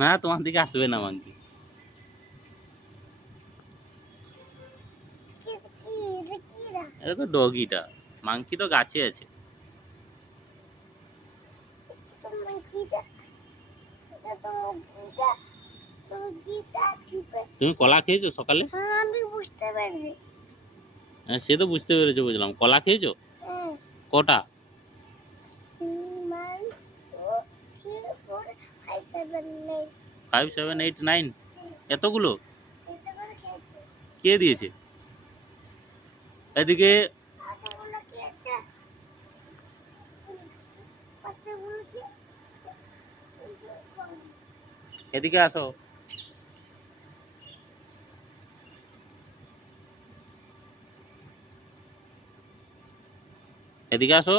না তোমার দিকে আসবে না মাংকি। এটা তো ডগিটা, মাংকি তো গাছে আছে। তুমি কলা খেয়েছো সকালে? আমি বুঝতে পেরেছি। হ্যাঁ, সে তো বুঝতে পেরেছো, বুঝলাম। কলা খেয়েছো কটা? 5, 7, 8, 9 এতগুলো কে দিয়েছে? এদিকে এদিকে আসো। এদিকে আসো।